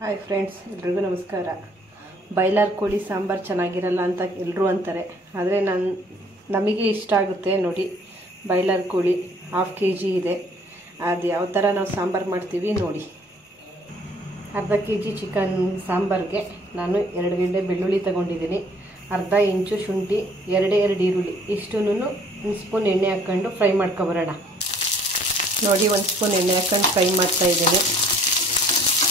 Hi friends, ಎಲ್ರಿಗೂ ನಮಸ್ಕಾರ. Boiler ಕೋಳಿ ಸಾಂಬಾರು ಚೆನ್ನಾಗಿರಲ್ಲ ಅಂತ ಎಲ್ಲರೂ ಅಂತಾರೆ. ಆದರೆ ನಮಗೆ ಇಷ್ಟ ಆಗುತ್ತೆ ನೋಡಿ. ಬಾಯ್ಲರ್ ಕೋಳಿ 1/2 kg ಇದೆ. ಅದು ಯಾವ ಥರ ನಾವು ಸಾಂಬಾರು ಮಾಡ್ತೀವಿ ನೋಡಿ. ಅರ್ಧ kg ಚಿಕನ್ ಸಾಂಬಾರಿಗೆ ನಾನು 2 ಗೆಡ್ಡೆ ಬೆಳ್ಳುಳ್ಳಿ ತೊಗೊಂಡಿದ್ದೀನಿ, ಅರ್ಧ ಇಂಚು ಶುಂಠಿ, 2 ಈರುಳ್ಳಿ, ಇಷ್ಟನ್ನು 1 ಸ್ಪೂನ್ ಎಣ್ಣೆ ಹಾಕ್ಕೊಂಡು ಫ್ರೈ ಮಾಡ್ಕೊಬರೋಣ. ನೋಡಿ, 1 ಸ್ಪೂನ್ ಎಣ್ಣೆ ಹಾಕ್ಕೊಂಡು ಫ್ರೈ ಮಾಡ್ತಾಯಿದ್ದೀನಿ.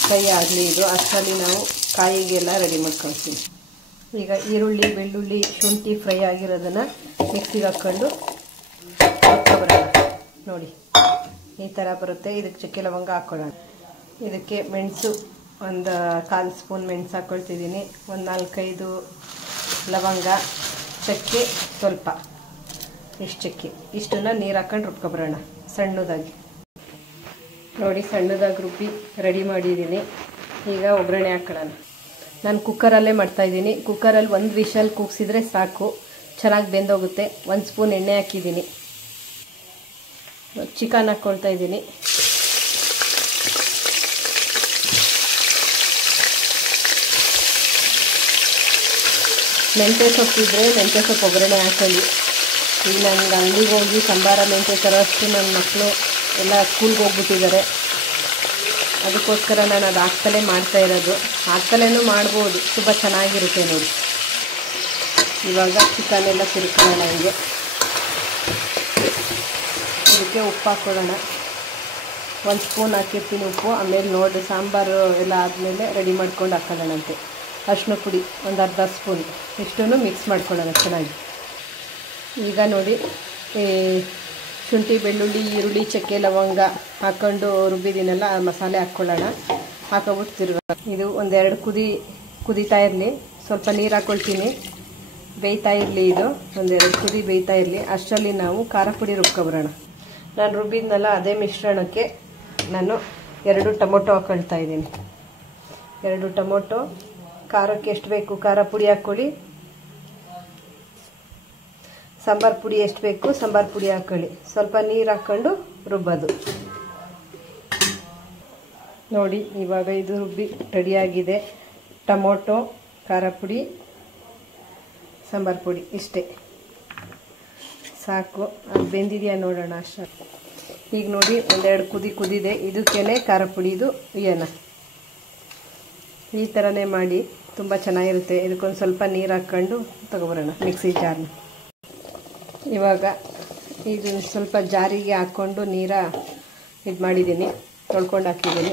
ಫ್ರೈ ಆಗಲಿ ಇದು. ಅಷ್ಟರಲ್ಲಿ ನಾವು ಕಾಯಿಗೆಲ್ಲ ರೆಡಿ ಮಾಡ್ಕೊಳ್ತೀವಿ. ಈಗ ಈರುಳ್ಳಿ, ಬೆಳ್ಳುಳ್ಳಿ, ಶುಂಠಿ ಫ್ರೈ ಆಗಿರೋದನ್ನು ಮಿಕ್ಸಿಗೆ ಹಾಕ್ಕೊಂಡು ಹಾಕ್ಕೊಬರೋಣ. ನೋಡಿ, ಈ ಥರ ಬರುತ್ತೆ. ಇದಕ್ಕೆ ಚಕ್ಕೆ ಲವಂಗ ಹಾಕ್ಕೊಳ್ಳೋಣ. ಇದಕ್ಕೆ ಮೆಣಸು ಒಂದು 1/4 ಸ್ಪೂನ್ ಮೆಣಸು ಹಾಕ್ಕೊಳ್ತಿದ್ದೀನಿ. ಒಂದು 4-5 ಲವಂಗ, ಚಕ್ಕೆ ಸ್ವಲ್ಪ, ಇಷ್ಟು ಚಕ್ಕೆ, ಇಷ್ಟನ್ನು ನೀರು ಹಾಕ್ಕೊಂಡು ರುಬ್ಕೊಬರೋಣ ಸಣ್ಣದಾಗಿ. ನೋಡಿ, ಸಣ್ಣದಾಗಿ ರುಬ್ಬಿ ರೆಡಿ ಮಾಡಿದ್ದೀನಿ. ಈಗ ಒಗ್ಗರಣೆ ಹಾಕೊಳ್ಳೋಣ. ನಾನು ಕುಕ್ಕರಲ್ಲೇ ಮಾಡ್ತಾಯಿದ್ದೀನಿ. ಕುಕ್ಕರಲ್ಲಿ 1 ವಿಷಲ್ ಕೂಗಿಸಿದ್ರೆ ಸಾಕು, ಚೆನ್ನಾಗಿ ಬೆಂದೋಗುತ್ತೆ. 1 ಸ್ಪೂನ್ ಎಣ್ಣೆ ಹಾಕಿದ್ದೀನಿ. ಚಿಕನ್ ಹಾಕ್ಕೊಳ್ತಾ ಇದ್ದೀನಿ. ಮೆಂತ್ಯ ಸೊಪ್ಪಿದ್ರೆ ಮೆಂತ್ಯ ಸೊಪ್ಪು ಒಗ್ಗರಣೆ ಹಾಕೊಳ್ಳಿ. ಈಗ ನನಗೆ ಅಂಗಡಿಗೆ ಹೋಗಿ ಸಂಬಾರ ಮೆಂತ್ಯ ತರೋಷ್ಟು ನನ್ನ ಮಕ್ಕಳು ಎಲ್ಲ ಸ್ಕೂಲ್ಗೆ ಹೋಗ್ಬಿಟ್ಟಿದ್ದಾರೆ. ಅದಕ್ಕೋಸ್ಕರ ನಾನು ಅದು ಹಾಕ್ತಲೇ ಮಾಡ್ತಾಯಿರೋದು. ಹಾಕ್ತಲೇನೂ ಮಾಡ್ಬೋದು, ತುಂಬ ಚೆನ್ನಾಗಿರುತ್ತೆ ನೋಡಿ. ಇವಾಗ ಚಿಕನ್ ಎಲ್ಲ ತಿರ್ಕೊಳ್ಳೋಣ. ಹೀಗೆ ಇದಕ್ಕೆ ಉಪ್ಪು ಹಾಕ್ಕೊಳ್ಳೋಣ. 1 ಸ್ಪೂನ್ ಹಾಕಿರ್ತೀನಿ ಉಪ್ಪು. ಆಮೇಲೆ ನೋಡಿ, ಸಾಂಬಾರು ಎಲ್ಲ ಆದಮೇಲೆ ರೆಡಿ ಮಾಡ್ಕೊಂಡು ಹಾಕೊಳ್ಳೋಣಂತೆ. ಅರಿಶಿನ ಪುಡಿ ಒಂದು ಅರ್ಧ ಸ್ಪೂನ್, ಇಷ್ಟನ್ನು ಮಿಕ್ಸ್ ಮಾಡ್ಕೊಳ್ಳೋಣ ಚೆನ್ನಾಗಿ. ಈಗ ನೋಡಿ, ಶುಂಠಿ, ಬೆಳ್ಳುಳ್ಳಿ, ಈರುಳ್ಳಿ, ಚಕ್ಕೆ ಲವಂಗ ಹಾಕ್ಕೊಂಡು ರುಬ್ಬಿದ್ದೀನಲ್ಲ, ಆ ಮಸಾಲೆ ಹಾಕ್ಕೊಳ್ಳೋಣ. ಹಾಕೋಬಿಟ್ಟು ಇದು 1-2 ಕುದೀತಾ ಇರಲಿ. ಸ್ವಲ್ಪ ನೀರು ಹಾಕ್ಕೊಳ್ತೀನಿ, ಬೇಯ್ತಾ ಇರಲಿ. ಇದು 1-2 ಕುದಿ ಬೇಯ್ತಾ ಇರಲಿ. ಅಷ್ಟರಲ್ಲಿ ನಾವು ಖಾರ ಪುಡಿ ರುಬ್ಕೊಬರೋಣ. ನಾನು ರುಬ್ಬಿದ್ನಲ್ಲ, ಅದೇ ಮಿಶ್ರಣಕ್ಕೆ ನಾನು 2 ಟೊಮೊಟೊ ಹಾಕ್ಕೊಳ್ತಾ ಇದ್ದೀನಿ. 2 ಟೊಮೊಟೊ. ಖಾರಕ್ಕೆ ಎಷ್ಟು ಬೇಕು ಖಾರ ಪುಡಿ ಹಾಕ್ಕೊಳ್ಳಿ. ಸಾಂಬಾರು ಪುಡಿ ಎಷ್ಟು ಬೇಕು ಸಾಂಬಾರು ಪುಡಿ ಹಾಕ್ಕೊಳ್ಳಿ. ಸ್ವಲ್ಪ ನೀರು ಹಾಕ್ಕೊಂಡು ರುಬ್ಬೋದು. ನೋಡಿ, ಇವಾಗ ಇದು ರುಬ್ಬಿ ರೆಡಿಯಾಗಿದೆ. ಟೊಮೊಟೊ, ಖಾರ ಪುಡಿ, ಸಾಂಬಾರು ಪುಡಿ ಇಷ್ಟೇ ಸಾಕು. ಅದು ಬೆಂದಿದೆಯಾ ನೋಡೋಣ ಅಷ್ಟೇ. ಈಗ ನೋಡಿ, 1-2 ಕುದಿದೆ. ಇದಕ್ಕೇನೆ ಖಾರ ಪುಡಿದು ಏನು ಈ ಥರನೇ ಮಾಡಿ, ತುಂಬ ಚೆನ್ನಾಗಿರುತ್ತೆ. ಇದಕ್ಕೊಂದು ಸ್ವಲ್ಪ ನೀರು ಹಾಕ್ಕೊಂಡು ತೊಗೊಬರೋಣ ಮಿಕ್ಸಿ ಜಾರ್ನ. ಇವಾಗ ಇದನ್ನು ಸ್ವಲ್ಪ ಜಾರಿಗೆ ಹಾಕ್ಕೊಂಡು ನೀರ ಇದು ಮಾಡಿದ್ದೀನಿ, ತೊಳ್ಕೊಂಡು ಹಾಕಿದ್ದೀನಿ.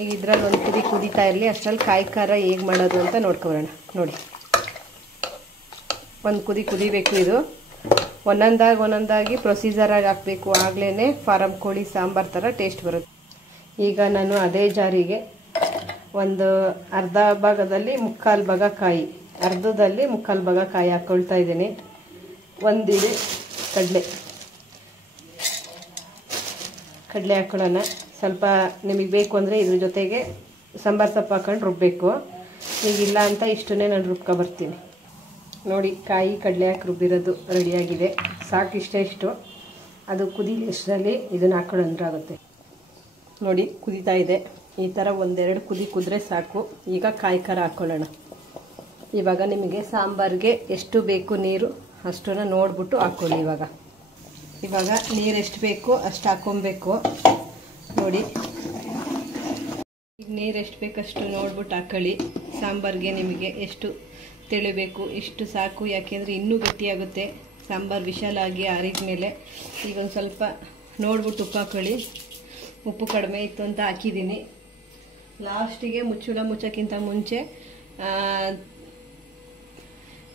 ಈಗ ಇದರಲ್ಲಿ 1 ಕುದೀತಾ ಇರಲಿ. ಅಷ್ಟರಲ್ಲಿ ಕಾಯಿ ಖಾರ ಹೇಗೆ ಮಾಡೋದು ಅಂತ ನೋಡ್ಕೊಬರೋಣ. ನೋಡಿ, 1 ಕುದಿಬೇಕು. ಇದು ಒಂದೊಂದಾಗಿ ಪ್ರೊಸೀಜರಾಗಿ ಹಾಕಬೇಕು. ಆಗಲೇ ಫಾರಂ ಕೋಳಿ ಸಾಂಬಾರು ಥರ ಟೇಸ್ಟ್ ಬರುತ್ತೆ. ಈಗ ನಾನು ಅದೇ ಜಾರಿಗೆ ಒಂದು ಅರ್ಧ ಭಾಗದಲ್ಲಿ 3/4 ಭಾಗ ಕಾಯಿ, ಅರ್ಧದಲ್ಲಿ 3/4 ಭಾಗ ಕಾಯಿ ಹಾಕ್ಕೊಳ್ತಾ ಇದ್ದೀನಿ. 1 ಹಿಡಿ ಕಡಲೆ ಹಾಕ್ಕೊಳ್ಳೋಣ. ಸ್ವಲ್ಪ ನಿಮಗೆ ಬೇಕು ಅಂದರೆ ಇದ್ರ ಜೊತೆಗೆ ಸಾಂಬಾರು ಸೊಪ್ಪು ಹಾಕ್ಕೊಂಡು ರುಬ್ಬಬೇಕು. ಈಗಿಲ್ಲ ಅಂತ ಇಷ್ಟನ್ನೇ ನಾನು ರುಬ್ಕೊಬರ್ತೀನಿ. ನೋಡಿ, ಕಾಯಿ ಕಡಲೆ ಹಾಕಿ ರುಬ್ಬಿರೋದು ರೆಡಿಯಾಗಿದೆ. ಸಾಕು, ಇಷ್ಟು. ಅದು ಕುದೀಲಿ. ಇಷ್ಟರಲ್ಲಿ ಇದನ್ನು ಹಾಕ್ಕೊಳ್ಳೋಂದ್ರಾಗುತ್ತೆ. ನೋಡಿ, ಕುದೀತಾ ಇದೆ. ಈ ಥರ 1-2 ಕುದ್ರೆ ಸಾಕು. ಈಗ ಕಾಯಿ ಖಾರ ಹಾಕ್ಕೊಳ್ಳೋಣ. ಇವಾಗ ನಿಮಗೆ ಸಾಂಬಾರಿಗೆ ಎಷ್ಟು ಬೇಕು ನೀರು ಅಷ್ಟನ್ನು ನೋಡ್ಬಿಟ್ಟು ಹಾಕ್ಕೊಳ್ಳಿ. ಇವಾಗ ನೀರು ಎಷ್ಟು ಬೇಕೋ ಅಷ್ಟು ಹಾಕ್ಕೊಬೇಕು. ನೋಡಿ, ಈಗ ನೀರು ಎಷ್ಟು ಬೇಕಷ್ಟು ನೋಡ್ಬಿಟ್ಟು ಹಾಕ್ಕೊಳ್ಳಿ. ಸಾಂಬಾರಿಗೆ ನಿಮಗೆ ಎಷ್ಟು ತಿಳಿಬೇಕು ಇಷ್ಟು ಸಾಕು. ಯಾಕೆಂದರೆ ಇನ್ನೂ ಗಟ್ಟಿಯಾಗುತ್ತೆ ಸಾಂಬಾರು ವಿಶಾಲಾಗಿ ಆರಿದ ಮೇಲೆ. ಈಗ ಒಂದು ಸ್ವಲ್ಪ ನೋಡ್ಬಿಟ್ಟು ಉಪ್ಪು ಹಾಕ್ಕೊಳ್ಳಿ. ಉಪ್ಪು ಕಡಿಮೆ ಇತ್ತು ಅಂತ ಹಾಕಿದ್ದೀನಿ. ಲಾಸ್ಟಿಗೆ ಮುಚ್ಚೋಕ್ಕಿಂತ ಮುಂಚೆ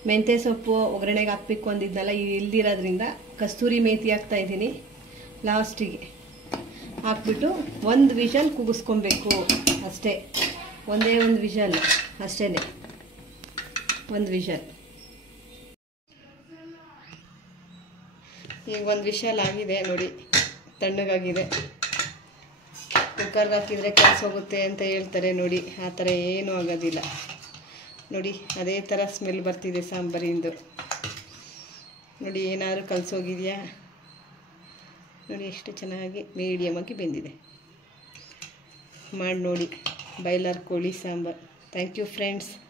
ಮೆಂತ್ಯ ಸೊಪ್ಪು ಒಗ್ಗರಣೆಗೆ ಹಾಕಬೇಕು ಅಂದಿದ್ನಲ್ಲ, ಇಲ್ದಿರೋದ್ರಿಂದ ಕಸ್ತೂರಿ ಮೇಥಿ ಹಾಕ್ತಾ ಇದ್ದೀನಿ. ಲಾಸ್ಟಿಗೆ ಹಾಕ್ಬಿಟ್ಟು 1 ವಿಷಲ್ ಕೂಗಿಸ್ಕೊಬೇಕು ಅಷ್ಟೇ. ಒಂದೇ 1 ವಿಷಲ್ ಅಷ್ಟೇ. 1 ವಿಷಲ್. ಈಗ 1 ವಿಷಲ್ ಆಗಿದೆ ನೋಡಿ, ತಣ್ಣಗಾಗಿದೆ. ಕುಕ್ಕರ್ಗೆ ಹಾಕಿದರೆ ಕಲಸೋಗುತ್ತೆ ಅಂತ ಹೇಳ್ತಾರೆ ನೋಡಿ. ಆ ಥರ ಏನೂ ಆಗೋದಿಲ್ಲ ನೋಡಿ. ಅದೇ ಥರ ಸ್ಮೆಲ್ ಬರ್ತಿದೆ ಸಾಂಬಾರಿಂದು. ನೋಡಿ, ಏನಾದರೂ ಕಲಸೋಗಿದೆಯಾ ನೋಡಿ. ಎಷ್ಟು ಚೆನ್ನಾಗಿ ಮೀಡಿಯಮ್ ಆಗಿ ಬೆಂದಿದೆ. ಮಾಡಿ ನೋಡಿ. ಬಾಯ್ಲರ್ ಕೋಳಿ ಸಾಂಬಾರು. Thank you friends.